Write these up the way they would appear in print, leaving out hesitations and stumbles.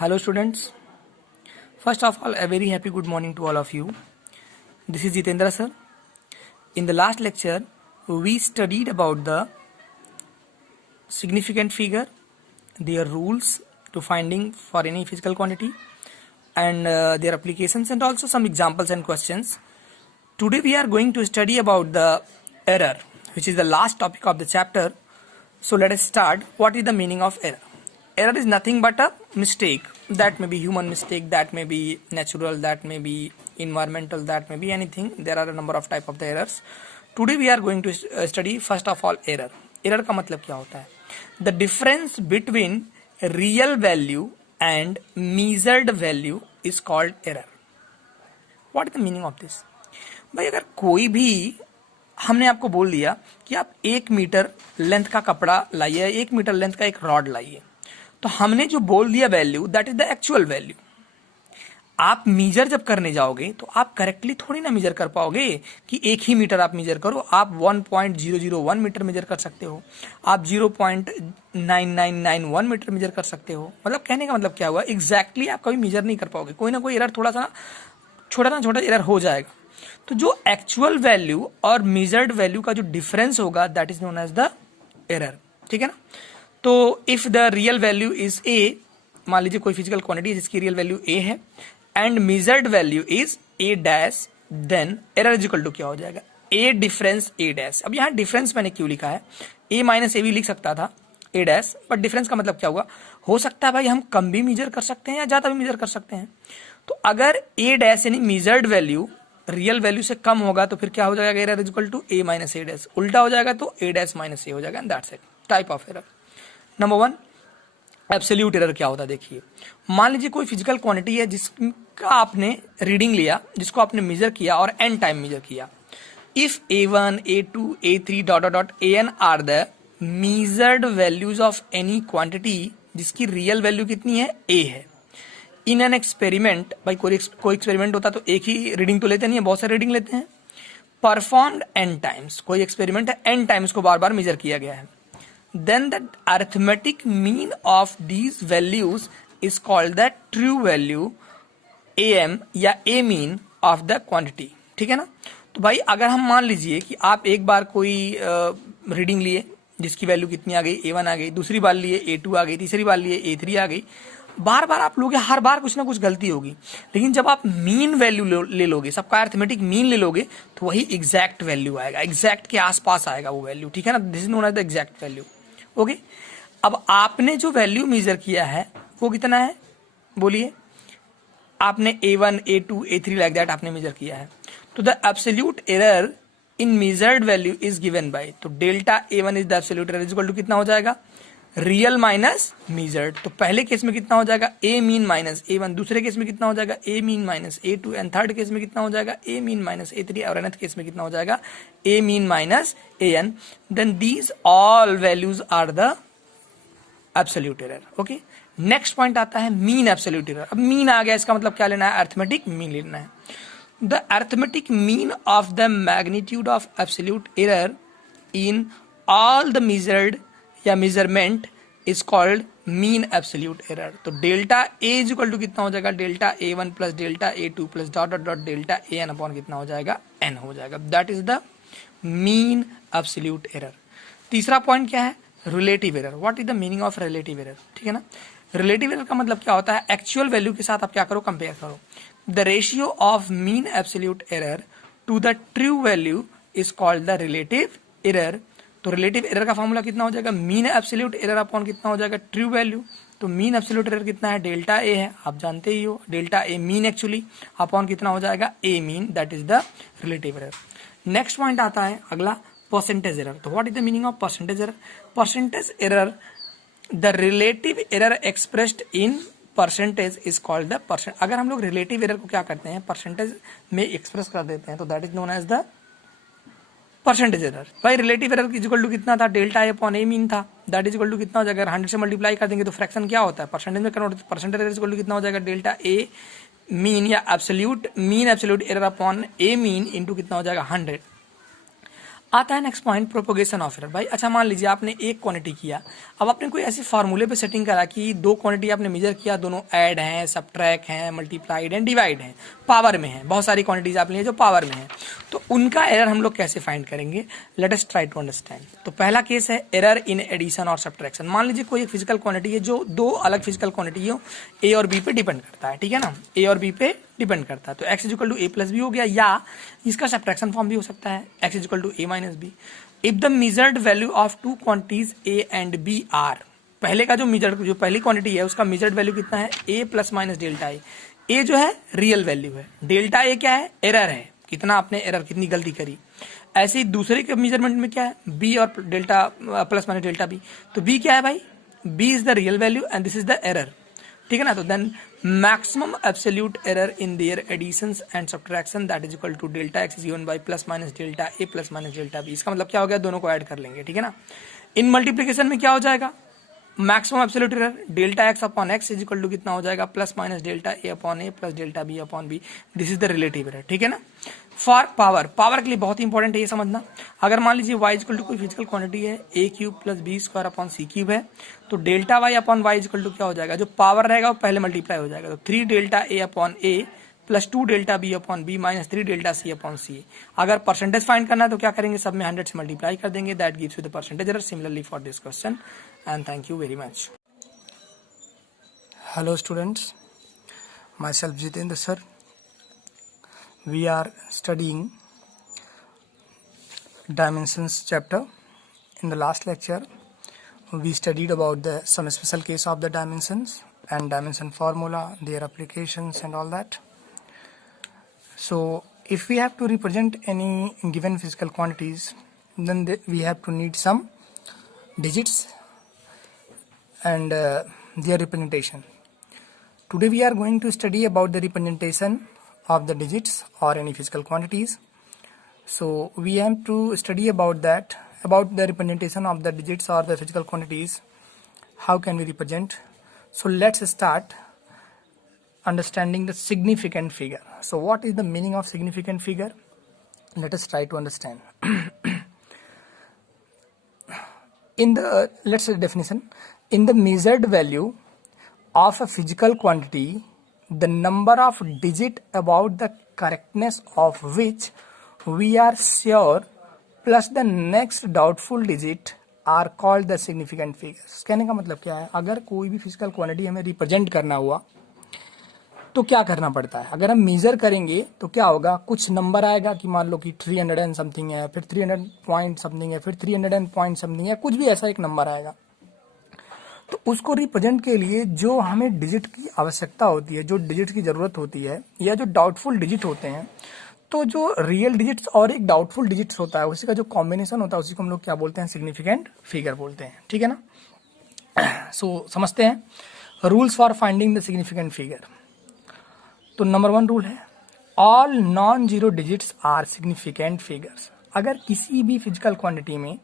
Hello students, first of all a very happy good morning to all of you. This is Jitendra sir. In the last lecture we studied about the significant figure, their rules to finding for any physical quantity and their applications and also some examples and questions. Today we are going to study about the error, which is the last topic of the chapter. So let us start. What is the meaning of error? Error is nothing but a mistake. That may be human mistake, that may be natural, that may be environmental, that may be anything. There are a number of type of the errors. Today we are going to study first of all error. Error का मतलब क्या होता है? The difference between real value and measured value is called error. What is the meaning of this? भाई अगर कोई भी हमने आपको बोल दिया कि आप 1 मीटर लेंथ का कपड़ा लाइए, 1 मीटर लेंथ का एक रॉड लाइए, तो हमने जो बोल दिया value that is the actual value. आप मीजर जब करने जाओगे तो आप करेक्टली थोड़ी ना मीजर कर पाओगे कि 1 ही मीटर आप मीजर करो. आप 1.001 मीटर मेजर कर सकते हो, आप 0.9991 मीटर मेजर कर सकते हो. मतलब कहने का मतलब क्या हुआ, एग्जैक्टली आप कभी मेजर नहीं कर पाओगे. कोई ना कोई एरर, थोड़ा सा छोटा एरर हो जाएगा. तो जो एक्चुअल वैल्यू और मेजर्ड वैल्यू का जो डिफरेंस होगा that is known as the error. ठीक है ना. तो if the real value is A, मान लीजिए कोई फिजिकल क्वांटिटी जिसकी रियल वैल्यू ए है and measured value is A dash, then error is equal to क्या हो जाएगा, ए डिफरेंस ए डैश. अब यहाँ डिफरेंस मैंने क्यों लिखा है, ए माइनस ए भी लिख सकता था ए डैश, बट डिफरेंस का मतलब क्या हुआ, हो सकता है भाई हम कम भी मेजर कर सकते हैं या ज्यादा भी मेजर कर सकते हैं. तो अगर ए डैश यानी मेजर्ड वैल्यू रियल वैल्यू से कम होगा तो फिर क्या हो जाएगा, error is equal to A minus A dash. उल्टा हो जाएगा तो ए डैश माइनस ए हो जाएगा. That's it, type of error. Number 1, absolute error क्या होता है. देखिए, मान लीजिए कोई फिजिकल क्वांटिटी है जिसका आपने रीडिंग लिया, जिसको आपने मेजर किया और एन टाइम मेजर किया. If a1, a2, a3 dot dot dot an are the measured values of any quantity जिसकी रियल वैल्यू कितनी है, a है. इन एन एक्सपेरिमेंट, भाई कोई एक्सपेरिमेंट होता तो एक ही रीडिंग तो लेते नहीं है, बहुत सारे रीडिंग लेते हैं. परफॉर्म्ड n टाइम्स, कोई एक्सपेरिमेंट है n टाइम्स को बार बार मेजर किया गया है. Then the arithmetic mean of these values is called the true value am या a mean of the quantity. ठीक है ना. तो भाई अगर हम मान लीजिए कि आप एक बार कोई रीडिंग लिए जिसकी वैल्यू कितनी आ गई, a1 आ गई, दूसरी बार लिए a2 आ गई, तीसरी बार लिए a3 आ गई, बार बार आप लोगे, हर बार कुछ ना कुछ गलती होगी. लेकिन जब आप मीन वैल्यू ले लोगे, सबका अरिथमेटिक मीन ले लोगे, तो वही एग्जैक्ट वैल्यू आएगा, एग्जैक्ट के आसपास आएगा वो वैल्यू. ठीक है ना. This is known as the exact value. Okay. अब आपने जो वैल्यू मेजर किया है वो कितना है, बोलिए. आपने a1, a2, a3 like that आपने मेजर किया है. तो the absolute error in measured value is given by, तो delta a1 is the absolute error is equal to कितना हो जाएगा, रियल माइनस मेजर्ड. तो पहले केस में कितना हो जाएगा, a मीन माइनस a1, दूसरे केस में कितना हो जाएगा, a mean minus a2, and third case में कितना हो जाएगा, a मीन माइनस a3, और nth केस में कितना हो जाएगा, a mean minus an. Then these all values are the absolute error. Okay. Next point आता है मीन एब्सोल्यूट एरर. अब मीन आ गया, इसका मतलब क्या लेना है, अरिथमेटिक मीन लेना है. The arithmetic mean of the magnitude of absolute error in all the measured या measurement is called mean absolute error. तो delta A is equal to कितना हो जाएगा, delta a1 plus delta a2 plus dot dot dot delta an upon कितना हो जाएगा, n हो जाएगा. That is the mean absolute error. तीसरा पॉइंट क्या है, relative error. What is the meaning of relative error. ठीक है ना. रिलेटिव एरर का मतलब क्या होता है, एक्चुअल वैल्यू के साथ आप क्या करो, कंपेयर करो. The ratio of mean absolute error to the true value is called the relative error. तो रिलेटिव एरर का फॉर्मूला कितना हो जाएगा, मीन एब्सोल्यूट एरर अपॉन कितना हो जाएगा, ट्रू वैल्यू. तो मीन एब्सोल्यूट एरर कितना है, डेल्टा ए है, आप जानते ही हो, delta A mean actually upon कितना हो जाएगा, A mean. That is the relative error. Next point आता है अगला, परसेंटेज एरर. तो what is the meaning of percentage error. Percentage error, the relative error expressed in percentage is called the percent. अगर हम लोग रिलेटिव एरर को क्या करते हैं, परसेंटेज में एक्सप्रेस कर देते हैं, तो that is known as the percentage error. भाई रिलेटिव एरर इक्वल टू कितना था, delta A upon A mean था. दैट इज इक्वल टू कितना हो जाएगा, 100 से मल्टीप्लाई कर देंगे तो फ्रैक्शन क्या होता है, परसेंटेज में convert. Percentage error equal to कितना हो जाएगा, डेल्टा ए मीन या absolute mean absolute error upon A mean into कितना हो जाएगा, 100. आता है next point, propagation of error. भाई अच्छा मान लीजिए आपने एक क्वांटिटी किया, अब आपने कोई ऐसे फार्मूले पे सेटिंग करा कि दो क्वांटिटी आपने मेजर किया, दोनों ऐड हैं, सबट्रैक्ट हैं, मल्टीप्लाइड हैं, डिवाइड हैं, पावर में हैं, बहुत सारी क्वांटिटीज आप लिए जो पावर में हैं, तो उनका एरर हम लोग कैसे फाइंड करेंगे, let us try to understand. तो पहला केस है एरर इन एडिशन और सब्ट्रैक्शन। मान लीजिए कोई एक फिजिकल क्वांटिटी है जो दो अलग फिजिकल क्वांटिटी ए और बी पे डिपेंड करता है, ठीक है ना, ए और बी पे डिपेंड करता है, तो x equal to A plus B हो गया, या इसका सब्ट्रैक्शन फॉर्म भी हो सकता है x equal to A minus B. If the measured value of two quantities A and B are, पहले का जो पहली क्वांटिटी है उसका मेजर्ड वैल्यू कितना है, ए प्लस माइनस डेल्टा ए। ए जो है रियल वैल्यू है, डेल्टा ए क्या है, एरर है, कितना आपने एरर, कितनी गलती करी। ऐसे ही दूसरे के मेजरमेंट में क्या है, बी और delta plus minus delta B, तो बी क्या है भाई, B is the real value and this is the error, ठीक है ना। तो then maximum absolute error in their additions and subtraction that is equal to delta X is given by plus minus delta A plus minus delta B. इसका मतलब क्या हो गया, दोनों को ऐड कर लेंगे, ठीक है ना। इन मल्टीप्लीकेशन में क्या हो जाएगा, maximum absolute error delta X upon X is equal to कितना हो जाएगा, plus minus delta A upon A plus delta B upon B, this is the relative error, ठीक है ना। फॉर पावर, पावर के लिए बहुत इंपॉर्टेंट है ये समझना। अगर मान लीजिए y इक्वल टू कोई फिजिकल क्वांटिटी है A cube plus B square upon C cube है, तो delta Y upon Y equal to क्या हो जाएगा, जो पावर रहेगा वो पहले मल्टीप्लाई हो जाएगा, तो 3 delta A upon A plus 2 delta B upon B minus 3 delta C upon C. अगर परसेंटेज फाइंड करना है तो क्या करेंगे, सब में 100 से मल्टीप्लाई कर देंगे, that gives you the percentage error. Similarly for this question, and thank you very much. Hello students, myself Jitendra sir. We are studying dimensions chapter. In the last lecture we studied about some special case of the dimensions and dimension formula, their applications and all that. So if we have to represent any given physical quantities, then we have to need some digits and their representation. Today we are going to study about the representation of the digits or any physical quantities. So we have to study about the representation of the digits or the physical quantities. How can we represent? So let's start understanding the significant figure. So what is the meaning of significant figure? Let us try to understand. Let's say definition. In the measured value of a physical quantity, the number of digit about the correctness of which we are sure plus the next doubtful digit are called the significant figures. कहने का मतलब क्या है, अगर कोई भी physical quantity हमें represent करना हुआ तो क्या करना पड़ता है, अगर हम मेजर करेंगे तो क्या होगा, कुछ नंबर आएगा कि मान लो कि 300 एंड समथिंग है, फिर 300 पॉइंट समथिंग है, फिर 300 एंड पॉइंट समथिंग है, कुछ भी ऐसा एक नंबर आएगा। तो उसको रिप्रेजेंट के लिए जो हमें डिजिट की आवश्यकता होती है, जो डिजिट की जरूरत होती है, या जो डाउटफुल डिजिट होते हैं, तो जो रियल डिजिट्स और एक डाउटफुल डिजिट्स होता है उसी का जो कॉम्बिनेशन होता है उसी को हम लोग क्या बोलते हैं, सिग्निफिकेंट फिगर बोलते हैं, ठीक है ना। सो समझते हैं rules for finding the significant figure. तो नंबर 1 रूल है, all non zero digits are significant figures. अगर किसी भी फिजिकल क्वांटिटी में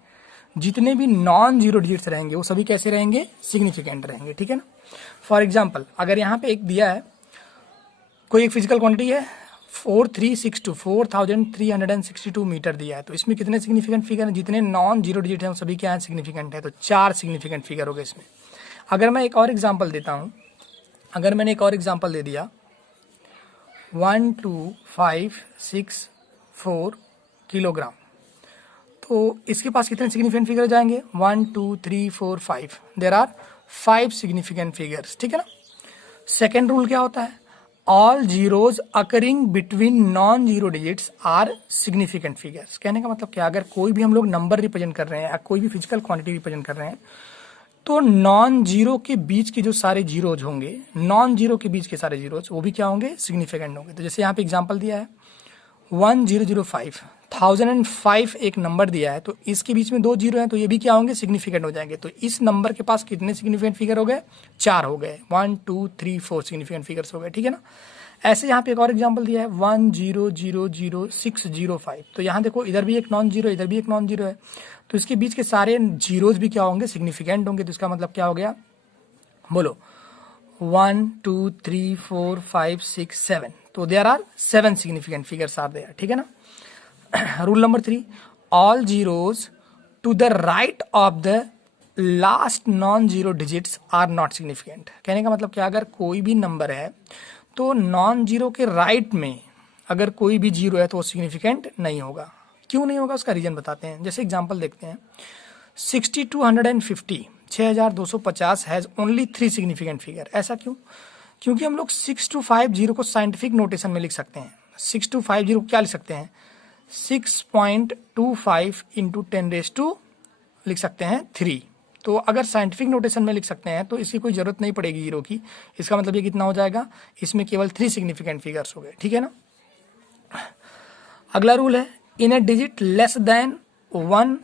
जितने भी नॉन जीरो डिजिट्स रहेंगे वो सभी कैसे रहेंगे, सिग्निफिकेंट रहेंगे, ठीक है ना। फॉर एग्जांपल अगर यहाँ पे एक दिया है, कोई एक फिजिकल क्वांटिटी है 4362 मीटर दिया है, तो इसमें कितने सिग्निफिकेंट फिगर हैं, जितने नॉन जीरो डिजिट हैं वो सभी क्या है, सिग्निफिकेंट है, तो 4 सिग्निफिकेंट फिगर हो गए इसमें। अगर मैं एक और एग्जाम्पल देता हूँ, अगर मैंने एक और एग्जाम्पल दे दिया 12,564 किलोग्राम, तो इसके पास कितने सिग्निफिकेंट फिगर जाएंगे, 1 2 3 4 5, देयर आर 5 सिग्निफिकेंट फिगर्स, ठीक है ना। सेकेंड रूल क्या होता है, all zeros occurring between non zero digits are significant figures. कहने का मतलब क्या, अगर कोई भी हम लोग नंबर रिप्रेजेंट कर रहे हैं या कोई भी फिजिकल क्वांटिटी रिप्रेजेंट कर रहे हैं, तो नॉन जीरो के बीच के जो सारे जीरोज होंगे, नॉन जीरो के बीच के सारे जीरोज वो भी क्या होंगे, सिग्निफिकेंट होंगे। तो जैसे यहाँ पे एग्जांपल दिया है 1005, 1005 एक नंबर दिया है, तो इसके बीच में 2 जीरो हैं, तो ये भी क्या होंगे, सिग्निफिकेंट हो जाएंगे। तो इस नंबर के पास कितने सिग्निफिकेंट फिगर हो गए, 4 हो गए, 1 2 3 4 सिग्निफिकेंट फिगर्स हो गए, ठीक है ना। ऐसे यहाँ पे एक और एग्जांपल दिया है 10000605, तो यहाँ देखो इधर भी एक नॉन जीरो, इधर भी एक नॉन जीरो है, तो इसके बीच के सारे जीरोज भी क्या होंगे, सिग्निफिकेंट होंगे। तो इसका मतलब क्या हो गया, बोलो 1 2 3 4 5 6 7, तो there are 7 significant figures are there, ठीक है ना। Rule number 3, all zeros to the right of the last non-zero digits are not significant। कहने का मतलब क्या, अगर कोई भी नंबर है तो नॉन जीरो के राइट में अगर कोई भी जीरो है तो वो सिग्निफिकेंट नहीं होगा। क्यों नहीं होगा उसका रीजन बताते हैं। जैसे एग्जांपल देखते हैं, 6250 6250 हैज ओनली 3 सिग्निफिकेंट फिगर। ऐसा क्यों? क्योंकि हम लोग 6250 को साइंटिफिक नोटेशन में लिख सकते हैं। 6250 को क्या लिख सकते हैं? 6.25 इंटू 10⁻⁻, लिख सकते हैं 3। तो अगर साइंटिफिक नोटेशन में लिख सकते हैं तो इसकी कोई जरूरत नहीं पड़ेगी जीरो की। इसका मतलब ये कितना हो जाएगा, इसमें केवल 3 सिग्निफिकेंट फिगर्स हो गए। ठीक है ना। अगला रूल है, in a digit less than 1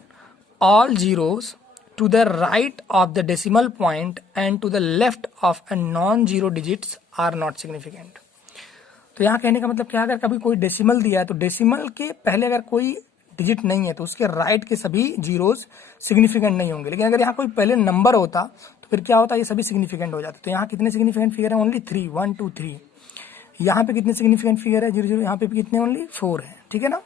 all zeros to the right of the decimal point and to the left of a non-zero digits are not significant। तो यहाँ कहने का मतलब क्या, अगर कभी कोई डेसिमल दिया है तो डेसिमल के पहले अगर कोई डिजिट नहीं है तो उसके राइट के सभी जीरोस सिग्निफिकेंट नहीं होंगे। लेकिन अगर यहाँ कोई पहले नंबर होता तो फिर क्या होता, ये सभी सिग्निफिकेंट हो जाते। तो यहाँ कितने सिग्निफिकेंट फिगर है? ओनली 3, 1 2 3। यहाँ पे कितने सिग्निफिकेंट फिगर है? 0 0। यहाँ पे भी कितने? ओनली 4 है। ठीक है ना।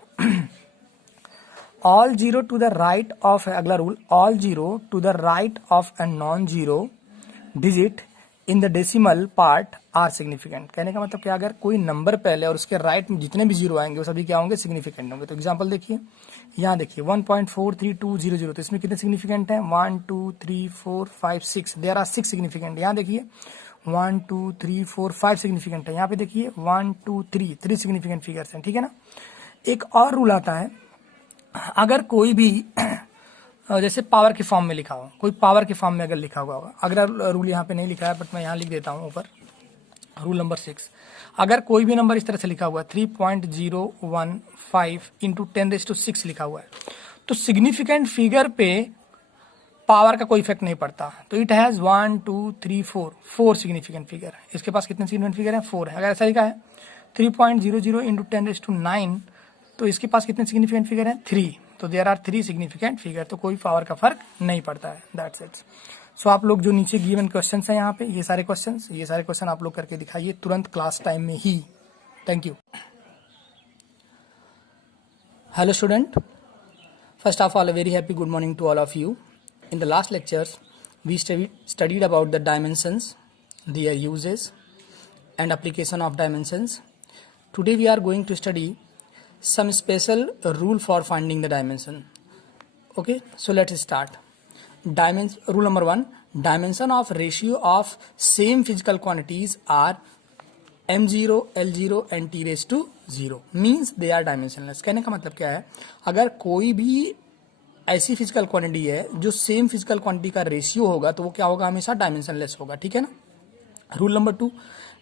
All zero to the right of, अगला rule, all zero to the right of a non zero digit in the decimal part are significant. कहने का मतलब क्या, अगर कोई नंबर पहले और उसके राइट में जितने भी जीरो आएंगे वो सभी क्या होंगे? सिग्निफिकेंट होंगे। तो एग्जांपल देखिए, यहाँ देखिए 1.43200, तो इसमें कितने सिग्निफिकेंट हैं? 1 2 3 4 5 6, देयर आर 6 सिग्निफिकेंट। यहाँ देखिए 1 2 3 4 5 सिग्निफिकेंट है। यहाँ पे देखिए 1 2 3 सिग्निफिकेंट फिगर्स हैं। ठीक है ना। एक और रूल आता है, अगर कोई भी जैसे पावर के फॉर्म में लिखा हो, कोई पावर के फॉर्म में अगर लिखा हुआ होगा, अगर रूल यहाँ पे नहीं लिखा है बट मैं यहाँ लिख देता हूँ ऊपर, रूल नंबर 6, अगर कोई भी नंबर इस तरह से लिखा हुआ है 3.015 इंटू 10⁻6 लिखा हुआ है तो सिग्निफिकेंट फिगर पे पावर का कोई इफेक्ट नहीं पड़ता। तो इट हैज 1 2 3 4 सिग्निफिकेंट फिगर। इसके पास कितने सिग्निफिकेंट फिगर है? 4 है। अगर ऐसा लिखा है 3.00 इंटू 10⁻9 तो इसके पास कितने सिग्निफिकेंट फिगर हैं? 3। तो देयर आर 3 सिग्निफिकेंट फिगर। तो कोई पावर का फर्क नहीं पड़ता है। That's it. सो आप लोग जो नीचे गिवन क्वेश्चन हैं यहाँ पे, ये सारे क्वेश्चन आप लोग करके दिखाइए तुरंत क्लास टाइम में ही। Thank you. Hello student, first of all, a very happy good morning to all of you. In the last lectures, we studied about the dimensions, their uses and application of dimensions. Today we are going to study some special rule for finding the dimension. Okay, so let's start. Rule number 1, dimension of ratio of same physical quantities are m0, l0 and t⁻0 means they are dimensionless। कहने का मतलब क्या है, अगर कोई भी ऐसी physical quantity है जो सेम फिजिकल क्वांटिटी का रेशियो होगा तो वो क्या होगा? हमेशा डायमेंशनलेस होगा। ठीक है ना। Rule number 2,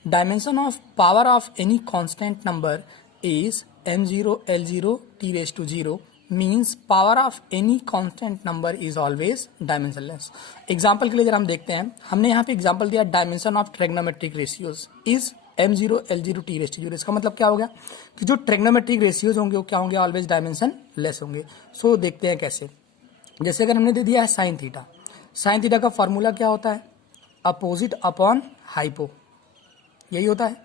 dimension of power of any constant number is m0, l0, t⁻0 means power of any constant number is always dimensionless। Example के लिए जरा हम देखते हैं, हमने यहाँ पे एग्जाम्पल दिया dimension of trigonometric ratios is m0, l0, t⁻0। इसका मतलब क्या होगा कि जो ट्रिग्नोमेट्रिक रेशियोज होंगे वो क्या होंगे? ऑलवेज डायमेंशन लेस होंगे। सो देखते हैं कैसे। जैसे अगर हमने दे दिया है साइन थीटा, साइन थीटा का फॉर्मूला क्या होता है? अपोजिट अपॉन हाइपो, यही होता है।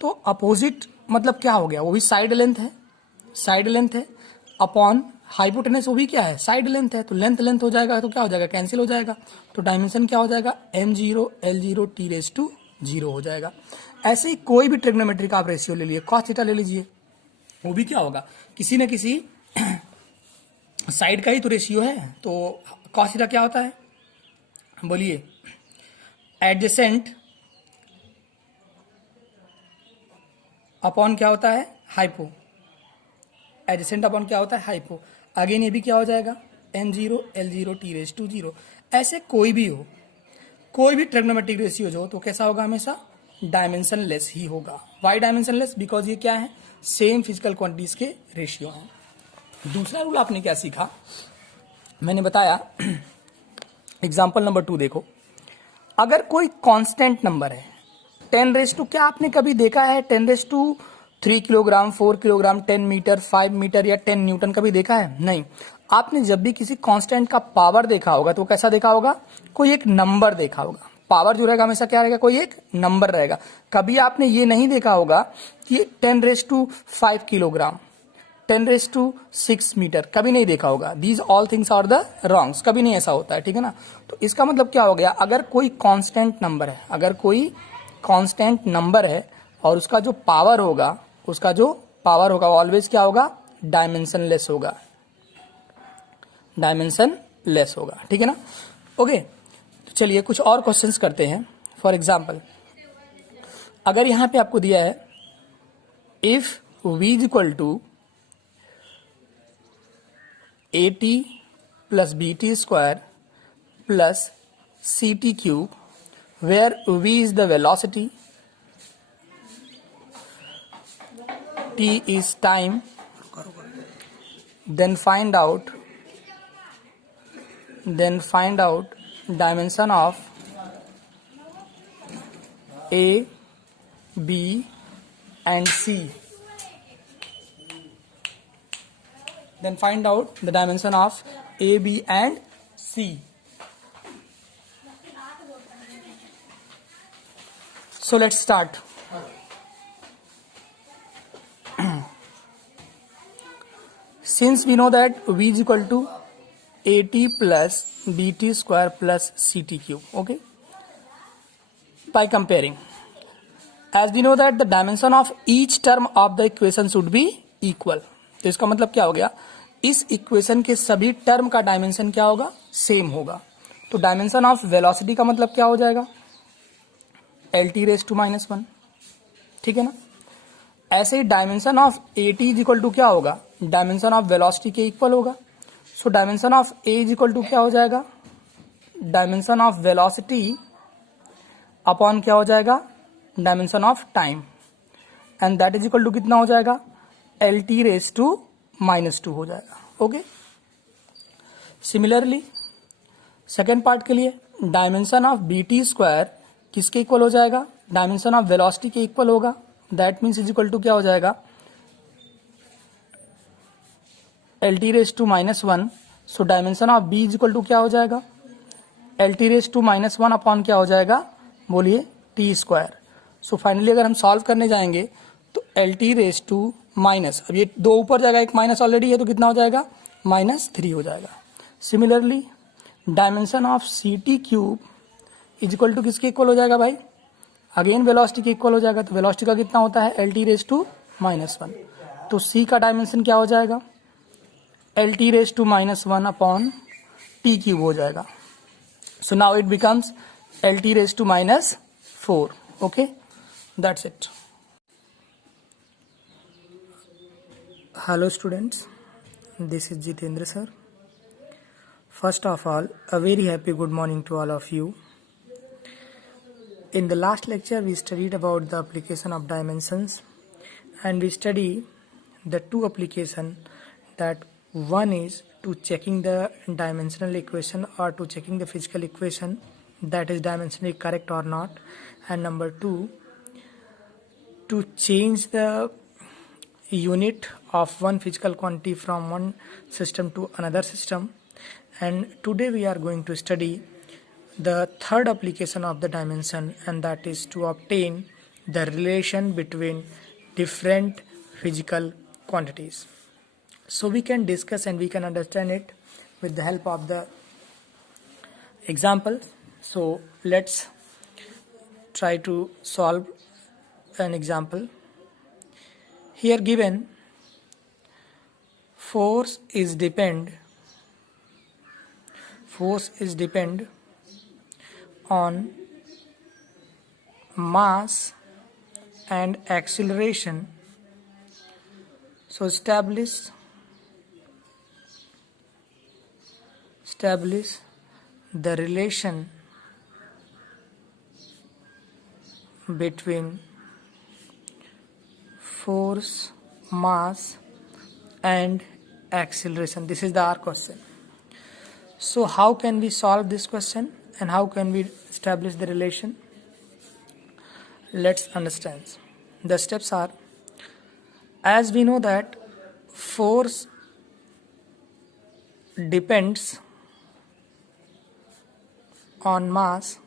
तो अपोजिट मतलब क्या हो गया? वो भी साइड लेंथ है, साइड लेंथ है, अपॉन हाइपोटेनस वो भी क्या है? साइड लेंथ है। तो लेंथ हो जाएगा तो क्या हो जाएगा? कैंसिल हो जाएगा। तो डायमेंशन क्या हो जाएगा? m0, l0, t⁻0 हो जाएगा। ऐसे ही कोई भी ट्रिग्नोमेट्रिक आप रेशियो ले लीजिए, कॉस थीटा ले लीजिए, वो भी क्या होगा? किसी न किसी साइड का ही तो रेशियो है। तो कॉस थीटा क्या होता है? बोलिए। एडजेसेंट अपॉन क्या होता है? हाइपो। एडजेसेंट अपॉन क्या होता है? हाइपो। अगेन ये भी क्या हो जाएगा? m0, l0, t⁻0। ऐसे कोई भी हो, कोई भी ट्रिग्नोमेट्रिक रेशियो जो तो कैसा होगा? हमेशा डायमेंशन लेस ही होगा। Y dimension less? बिकॉज ये क्या है? सेम फिजिकल क्वांटिटीज के रेशियो हैं। दूसरा रूल आपने क्या सीखा? मैंने बताया एग्जाम्पल नंबर 2 देखो, अगर कोई कांस्टेंट नंबर है 10⁻, क्या आपने कभी देखा है 10⁻3 किलोग्राम, 4 किलोग्राम, 10 मीटर, 5 मीटर या 10 न्यूटन कभी देखा है? नहीं। आपने जब भी किसी कांस्टेंट का पावर देखा होगा तो कैसा देखा होगा? कोई एक नंबर देखा होगा। पावर जो रहेगा हमेशा क्या रहेगा? कोई एक नंबर रहेगा। कभी आपने ये नहीं देखा होगा कि 10⁻5 किलोग्राम, 10⁶ मीटर, कभी नहीं देखा होगा. These all things are the wrongs, कभी नहीं ऐसा होता है, ठीक है ना. तो इसका मतलब क्या हो गया, अगर कोई कांस्टेंट नंबर है, अगर कोई कांस्टेंट नंबर है और उसका जो पावर होगा, उसका जो पावर होगा ऑलवेज क्या होगा, डायमेंशनलेस होगा, डायमेंशनलेस होगा, ठीक है ना. ओके, तो चलिए कुछ और क्वेश्चंस करते हैं. फॉर एग्जांपल, अगर यहां पे आपको दिया है if v is equal to at plus bt square plus ct cube, where v is the velocity, t is time, then find out dimension of A, B and C. Then find out the dimension of A, B and C. So let's start. Since we know that v is equal to at plus bt square plus ct cube, okay, by comparing, as we know that the dimension of each term of the equation should be equal. तो इसका मतलब क्या हो गया, इस equation के सभी term का डायमेंशन क्या होगा, सेम होगा. तो डायमेंशन ऑफ वेलोसिटी का मतलब क्या हो जाएगा, LT⁻⁻1, ठीक है ना. ऐसे ही dimension of AT is equal to क्या होगा, डायमेंशन ऑफ वेलोसिटी के इक्वल होगा. So dimension of A is equal to क्या हो जाएगा, डायमेंशन ऑफ वेलोसिटी अपॉन क्या हो जाएगा, dimension of time, and that is equal to कितना हो जाएगा, LT⁻² हो जाएगा. ओके, सिमिलरली सेकेंड पार्ट के लिए डायमेंशन ऑफ BT स्क्वायर किसके इक्वल हो जाएगा, डायमेंशन ऑफ वेलोसिटी के इक्वल होगा. That means is equal to क्या हो जाएगा, LT⁻⁻1. So dimension of B is equal to क्या हो जाएगा, LT⁻⁻1 अपॉन क्या हो जाएगा, बोलिए T स्क्वायर. सो फाइनली अगर हम सॉल्व करने जाएंगे तो LT⁻⁻, अब ये दो ऊपर जाएगा, एक माइनस ऑलरेडी है तो कितना हो जाएगा, -3 हो जाएगा. Similarly dimension of CT cube is equal to किसके इक्वल हो जाएगा भाई, अगेन वेलोसिटी के इक्वल हो जाएगा. तो वेलोसिटी का कितना होता है, LT⁻⁻1. तो C का डायमेंशन क्या हो जाएगा, LT⁻⁻1 अपॉन T क्यूब हो जाएगा. So now it becomes LT⁻⁻4. Okay, that's it. Hello students, this is Jitendra sir. First of all, a very happy good morning to all of you. In the last lecture we studied about the application of dimensions, and we study the two application, that one is to checking the dimensional equation or to checking the physical equation that is dimensionally correct or not, and number two, to change the unit of one physical quantity from one system to another system. And today we are going to study the third application of the dimension, and that is to obtain the relation between different physical quantities. So we can discuss and we can understand it with the help of the example. So let's try to solve an example. Here given force is depend on mass and acceleration. So establish the relation between force, mass and acceleration. This is the our question. So how can we solve this question and how can we establish the relation? Let's understand. The steps are, as we know that force depends on mass,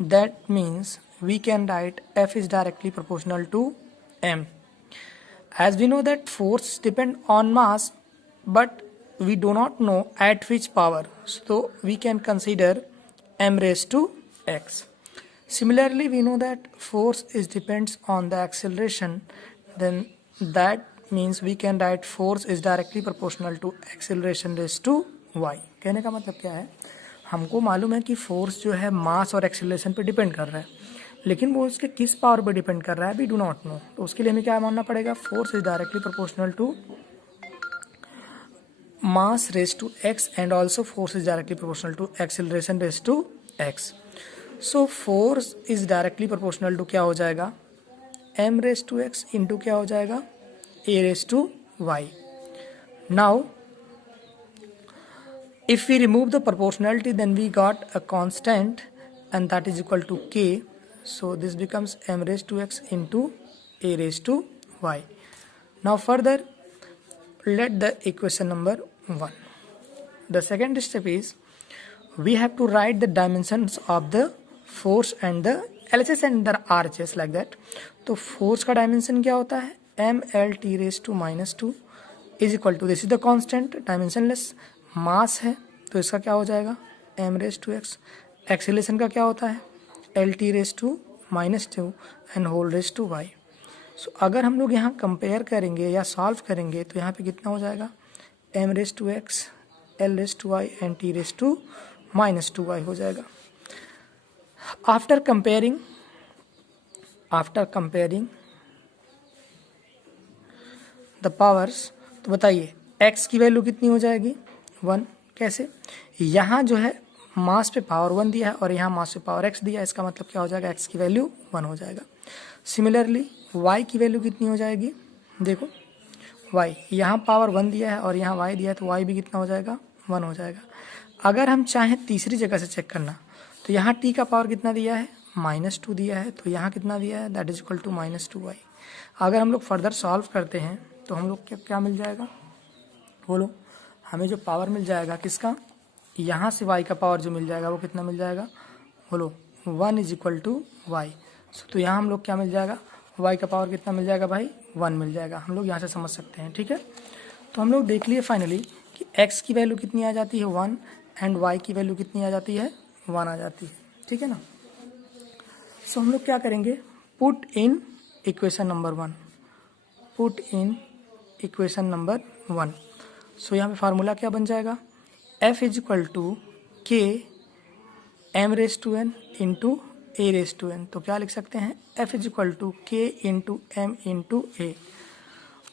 that means we can write F is directly proportional to M. as we know that force depend on mass, but we do not know at which power, so we can consider m raised to x. Similarly, we know that force is depends on the acceleration, then that means we can write force is directly proportional to acceleration raised to y. कहने का मतलब क्या है, हमको मालूम है कि force जो है मास और एक्सेलरेशन पे डिपेंड कर रहा है, लेकिन वो उसके किस पावर पे डिपेंड कर रहा है वी डू नॉट नो. तो उसके लिए हमें क्या मानना पड़ेगा, force is directly proportional to mass raise to x and also force is directly proportional to acceleration raise to x. So force is directly proportional to क्या हो जाएगा, m raise to x into क्या हो जाएगा, a raise to y. Now if we remove the proportionality, then we got a constant and that is equal to k. So this becomes m raised to x into a raised to y. Now further, let the equation number 1. The second step is we have to write the dimensions of the force and the LHS and the RHS like that. तो force का dimension क्या होता है, ml t raised to minus 2 is equal to, this is the constant dimensionless. मास है तो इसका क्या हो जाएगा, m raise to x. Acceleration का क्या होता है, L T raise to minus 2 and whole raise to y. So अगर हम लोग यहाँ कंपेयर करेंगे या सॉल्व करेंगे तो यहाँ पे कितना हो जाएगा, m raise to x, l raise to y and t raise to minus 2y हो जाएगा. आफ्टर कंपेयरिंग द पावर्स, तो बताइए x की वैल्यू कितनी हो जाएगी, 1. कैसे, यहाँ जो है मास पे पावर 1 दिया है और यहाँ मास पे पावर x दिया है, इसका मतलब क्या हो जाएगा, x की वैल्यू 1 हो जाएगा. सिमिलरली y की वैल्यू कितनी हो जाएगी, देखो y यहाँ पावर 1 दिया है और यहाँ y दिया है, तो y भी कितना हो जाएगा, 1 हो जाएगा. अगर हम चाहें तीसरी जगह से चेक करना, तो यहाँ t का पावर कितना दिया है, -2 दिया है, तो यहाँ कितना दिया है, that is equal to -2y. अगर हम लोग फर्दर सॉल्व करते हैं तो हम लोग क्या मिल जाएगा, बोलो, हमें जो पावर मिल जाएगा किसका, यहाँ से y का पावर जो मिल जाएगा वो कितना मिल जाएगा, बोलो 1 इज इक्वल टू वाई. तो यहाँ हम लोग क्या मिल जाएगा, y का पावर कितना मिल जाएगा भाई, 1 मिल जाएगा. हम लोग यहाँ से समझ सकते हैं, ठीक है. तो हम लोग देख लिए फाइनली कि x की वैल्यू कितनी आ जाती है, 1 एंड y की वैल्यू कितनी आ जाती है, 1 आ जाती है, ठीक है ना. सो हम लोग क्या करेंगे, put in equation number 1, put in equation number 1. So यहाँ पे फार्मूला क्या बन जाएगा, f is equal to K m raise to n into a raise to n. तो क्या लिख सकते हैं, f is equal to K into m into a.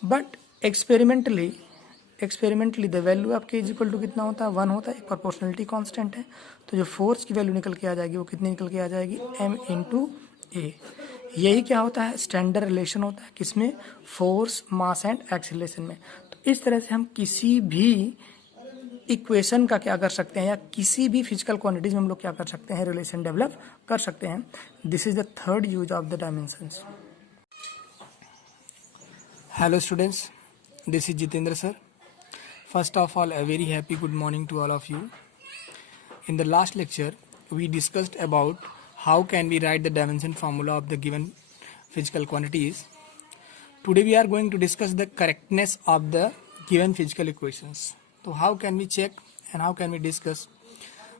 But experimentally the value of k is equal to कितना होता है, 1 होता है. एक प्रोपोर्शनलिटी कांस्टेंट है, तो जो फोर्स की वैल्यू निकल के आ जाएगी वो कितनी निकल के आ जाएगी, m इंटू a. यही क्या होता है, स्टैंडर्ड रिलेशन होता है किसमें, फोर्स, मास एंड एक्सीलरेशन में. तो इस तरह से हम किसी भी इक्वेशन का क्या कर सकते हैं, या किसी भी फिजिकल क्वांटिटीज में हम लोग क्या कर सकते हैं, रिलेशन डेवलप कर सकते हैं. This is the third use of the dimensions. Hello students, this is Jitendra sir. First of all, a very happy good morning to all of you. In the last lecture, we discussed about how can we write the dimension formula of the given physical quantities. Today we are going to discuss the correctness of the given physical equations. So how can we check and how can we discuss?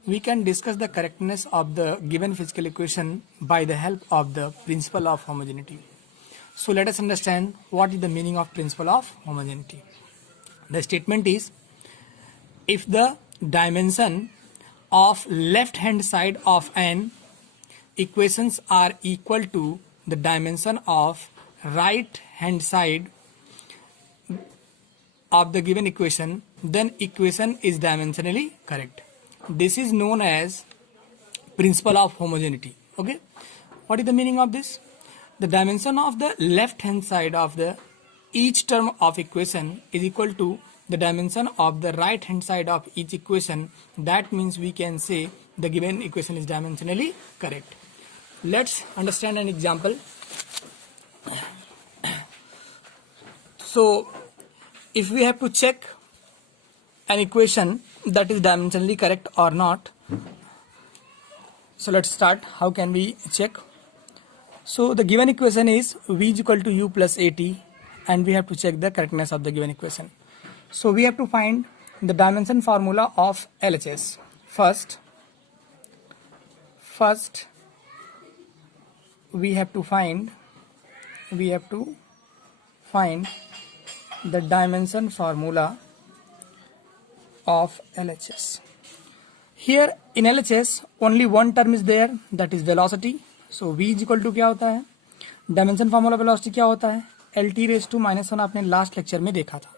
We can discuss the correctness of the given physical equation by the help of the principle of homogeneity. So let us understand what is the meaning of principle of homogeneity. The statement is, if the dimension of left hand side of an equations are equal to the dimension of right hand side of the given equation, then equation is dimensionally correct. This is known as principle of homogeneity. Okay, what is the meaning of this? The dimension of the left hand side of the each term of equation is equal to the dimension of the right hand side of each equation. That means we can say the given equation is dimensionally correct. Let's understand an example. So if we have to check an equation that is dimensionally correct or not, so let's start. How can we check? So the given equation is v is equal to u plus at and we have to check the correctness of the given equation. So we have to find the dimension formula of LHS. First we have to find the dimension formula of LHS. Here in LHS only one term is there, that is velocity. So V is equal to क्या होता है, dimension formula velocity क्या होता है, LT⁻⁻1 आपने last lecture में देखा था.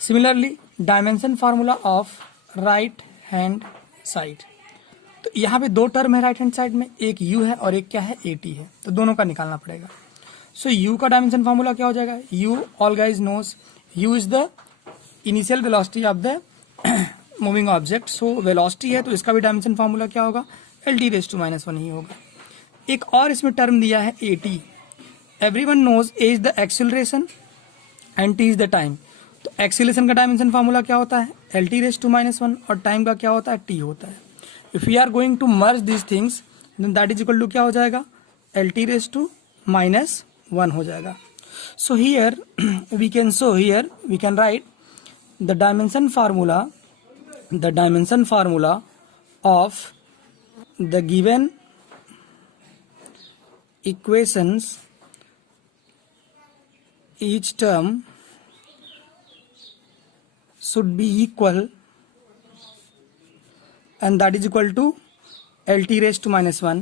Similarly dimension formula of right hand side, तो यहाँ पे दो टर्म है राइट हैंड साइड में, एक u है और एक क्या है AT है, तो दोनों का निकालना पड़ेगा. सो u का डायमेंशन फार्मूला क्या हो जाएगा, u all guys knows u is the initial velocity of the moving object. So velocity है तो इसका भी डायमेंशन फार्मूला क्या होगा, LT⁻⁻1 ही होगा. एक और इसमें टर्म दिया है AT. Everyone knows A is the acceleration and T is the time. तो एक्सेलरेशन का डायमेंशन फार्मूला क्या होता है, LT⁻⁻1 और टाइम का क्या होता है, T होता है. If we are going to merge this things then that is equal to क्या हो जाएगा, LT⁻⁻1 हो जाएगा. So here we can write the dimension formula of the given equations, each term should be equal and that is equal to LT⁻⁻1.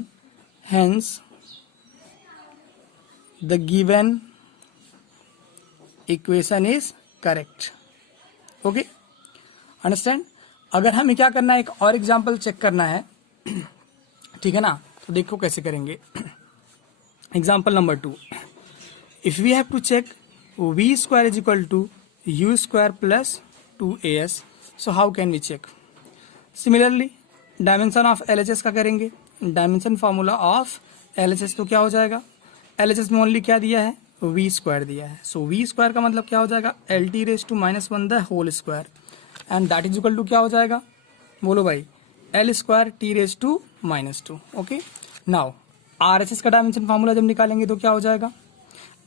Hence the given equation is correct. Okay, understand. अगर हमें क्या करना है, एक और example check करना है, ठीक है ना, तो देखो कैसे करेंगे. Example number 2, if we have to check v² is equal to u² plus 2as. So how can we check. Similarly dimension of LHS का करेंगे. डायमेंशन फार्मूला ऑफ LHS तो क्या हो जाएगा, LHS में ओनली क्या दिया है, v² दिया है. सो v² का मतलब क्या हो जाएगा, LT⁻⁻1 the whole square and that is equal to क्या हो जाएगा, बोलो भाई, L² T⁻⁻2. Okay, now RHS का डायमेंशन फार्मूला जब निकालेंगे तो क्या हो जाएगा,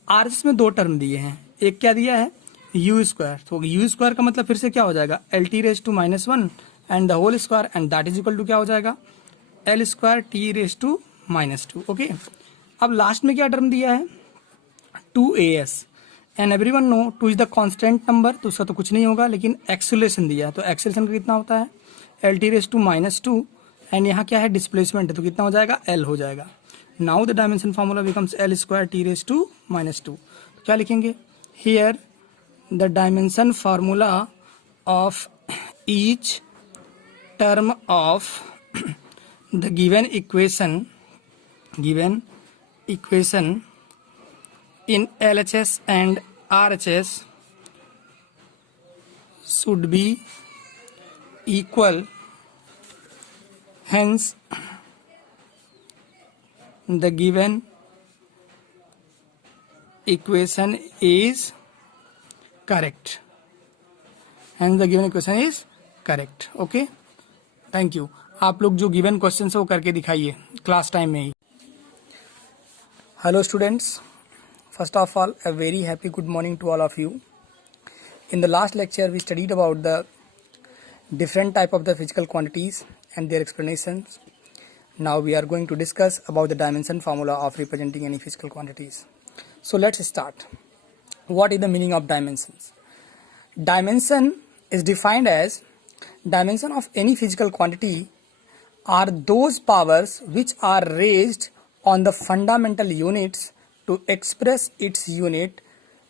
RHS में दो टर्म दिए हैं, एक क्या दिया है, u². तो u² का मतलब फिर से क्या हो जाएगा, LT⁻⁻1 and the whole square and that is equal to क्या हो जाएगा, L² T⁻⁻2. ओके, अब लास्ट में क्या टर्म दिया है, 2as and everyone know 2 is the constant number, तो उसका तो कुछ नहीं होगा, लेकिन एक्सेलरेशन दिया है, तो एक्सेलरेशन का कितना होता है, LT⁻⁻2 एंड यहाँ क्या है, डिस्प्लेसमेंट है, तो कितना हो जाएगा, L हो जाएगा. Now the dimension formula becomes L² T⁻⁻2. क्या लिखेंगे, here the dimension formula of each term of the given equation in LHS and RHS should be equal. Hence the given equation is correct. Okay, thank you. आप लोग जो given question है वो करके दिखाइए class time में ही. Hello students, first of all a very happy good morning to all of you. In the last lecture we studied about the different type of the physical quantities and their explanations. Now we are going to discuss about the dimension formula of representing any physical quantities. So let's start. What is the meaning of dimensions? Dimension is defined as dimension of any physical quantity are those powers which are raised on the fundamental units to express its unit.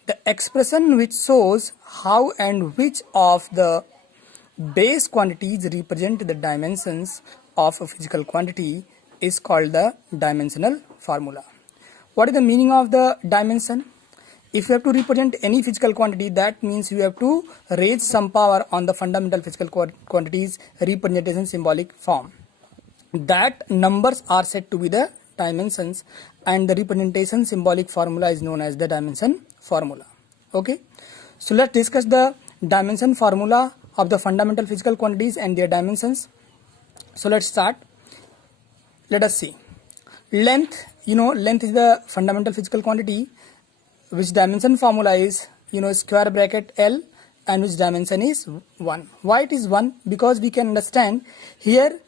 The expression which shows how and which of the base quantities represent the dimensions of a physical quantity is called the dimensional formula. What is the meaning of the dimension? If you have to represent any physical quantity, that means you have to raise some power on the fundamental physical quantities representation symbolic form. That numbers are said to be the dimensions and the representation symbolic formula is known as the dimension formula. Okay, so let's discuss the dimension formula of the fundamental physical quantities and their dimensions. So let's start. Let us see. Length, length is the fundamental physical quantity. which dimension formula is, square bracket L, and which dimension is 1. Why it is 1? Because we can understand here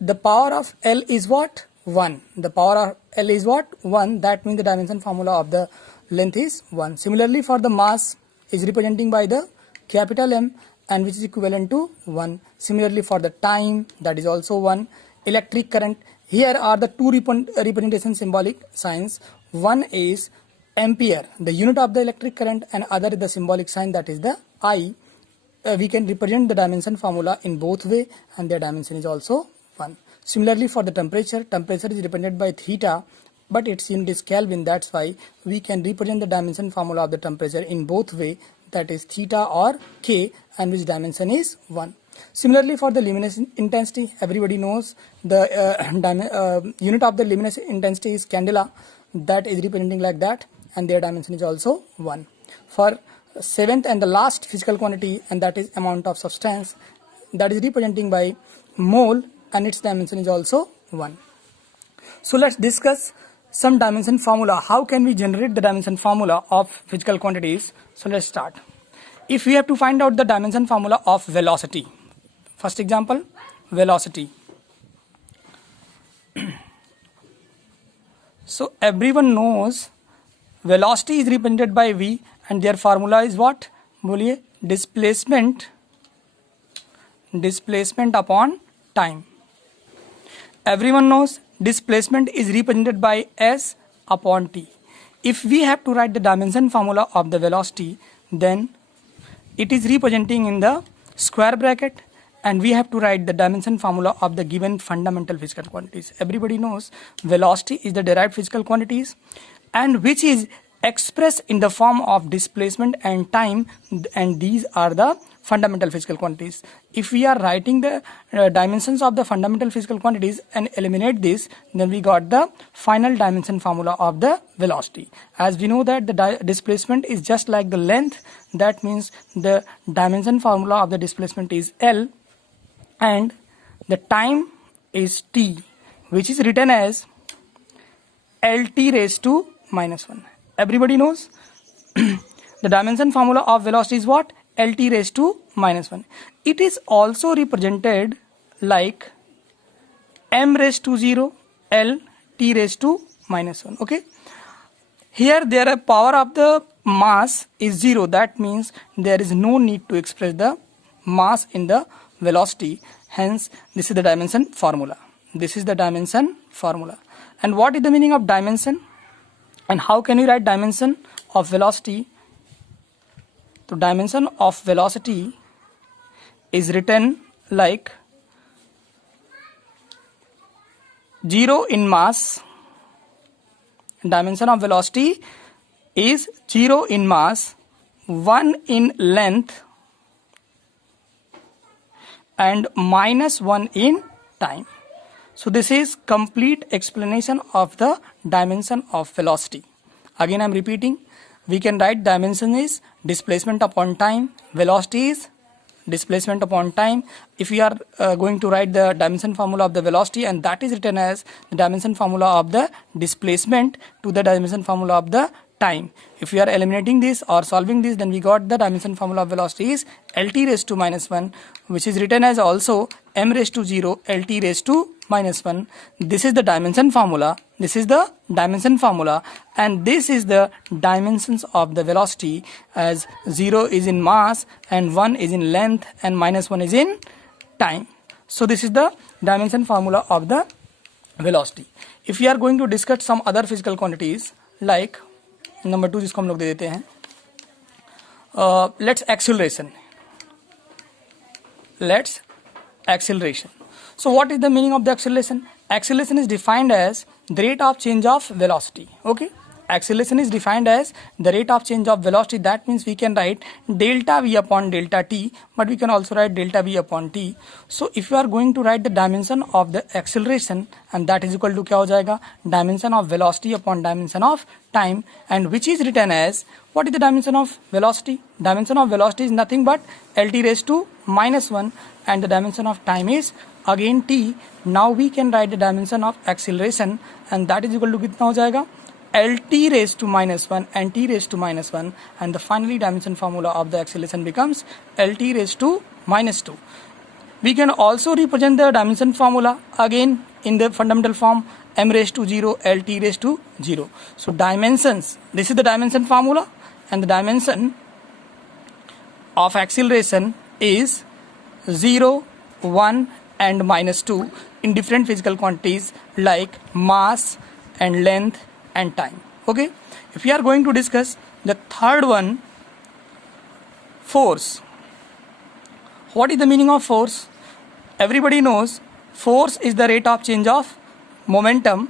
the power of L is what? 1. The power of L is what? 1. That means the dimension formula of the length is 1. Similarly, for the mass is representing by the capital M, and which is equivalent to 1. Similarly, for the time, that is also 1. Electric current, here are the two representation symbolic signs. One is ampere, the unit of the electric current, and other is the symbolic sign, that is the I. We can represent the dimension formula in both way, and their dimension is also 1. Similarly, for the temperature is represented by theta, but its unit is Kelvin. That's why we can represent the dimension formula of the temperature in both way, that is theta or K, and which dimension is 1. Similarly, for the luminous intensity, everybody knows the unit of the luminous intensity is candela, that is representing like that, and their dimension is also 1. For seventh and the last physical quantity, and that is amount of substance, that is representing by mole, and its dimension is also 1. So let's discuss some dimension formula. How can we generate the dimension formula of physical quantities? So let's start. If we have to find out the dimension formula of velocity, first example, velocity. So everyone knows velocity is represented by v, and their formula is what? बोलिए, displacement upon time. Everyone knows displacement is represented by s upon t. If we have to write the dimension formula of the velocity, then it is representing in the square bracket, and we have to write the dimension formula of the given fundamental physical quantities. Everybody knows velocity is the derived physical quantities, and which is expressed in the form of displacement and time, and these are the fundamental physical quantities. If we are writing the dimensions of the fundamental physical quantities and eliminate this, then we got the final dimension formula of the velocity. As we know that the displacement is just like the length, that means the dimension formula of the displacement is L, and the time is t, which is written as Lt raised to minus 1. Everybody knows the dimension formula of velocity is what? Lt raised to minus 1. It is also represented like m raised to 0, L, t raised to minus 1. Okay. Here their power of the mass is 0. That means there is no need to express the mass in the velocity. Hence, this is the dimension formula. This is the dimension formula. And what is the meaning of dimension? And how can we write dimension of velocity? So dimension of velocity is written like 0 in mass. Dimension of velocity is 0 in mass, 1 in length, and minus 1 in time. So this is complete explanation of the dimension of velocity. Again I am repeating, we can write dimension is displacement upon time, velocity is displacement upon time. If we are going to write the dimension formula of the velocity, and that is written as the dimension formula of the displacement to the dimension formula of the time. If we are eliminating this or solving this, then we got the dimension formula of velocity is Lt raised to minus 1, which is written as also m raised to 0, Lt raised to minus 1. This is the dimension formula. This is the dimension formula, and this is the dimensions of the velocity, as 0 is in mass and 1 is in length and minus 1 is in time. So this is the dimension formula of the velocity. If we are going to discuss some other physical quantities, like number 2 जिसको हम लोग दे देते हैं, let's acceleration. So what is the meaning of the acceleration? Acceleration is defined as the rate of change of velocity. Okay, acceleration is defined as the rate of change of velocity. That means we can write delta v upon delta t, but we can also write delta v upon t. So if you are going to write the dimension of the acceleration, and that is equal to क्या हो जाएगा? Dimension of velocity upon dimension of time, and which is written as, what is the dimension of velocity? Dimension of velocity is nothing but Lt raised to minus 1, and the dimension of time is again t. Now we can write the dimension of acceleration, and that is equal to कितना हो जाएगा? LT raised to minus 1 and T raised to minus 1, and the finally dimension formula of the acceleration becomes LT raised to minus 2. We can also represent the dimension formula again in the fundamental form m raised to 0 LT raised to 0. So dimensions, this is the dimension formula, and the dimension of acceleration is 0, 1 and minus 2 in different physical quantities like mass and length and time. Okay, if we are going to discuss the third one, force. What is the meaning of force? Everybody knows force is the rate of change of momentum,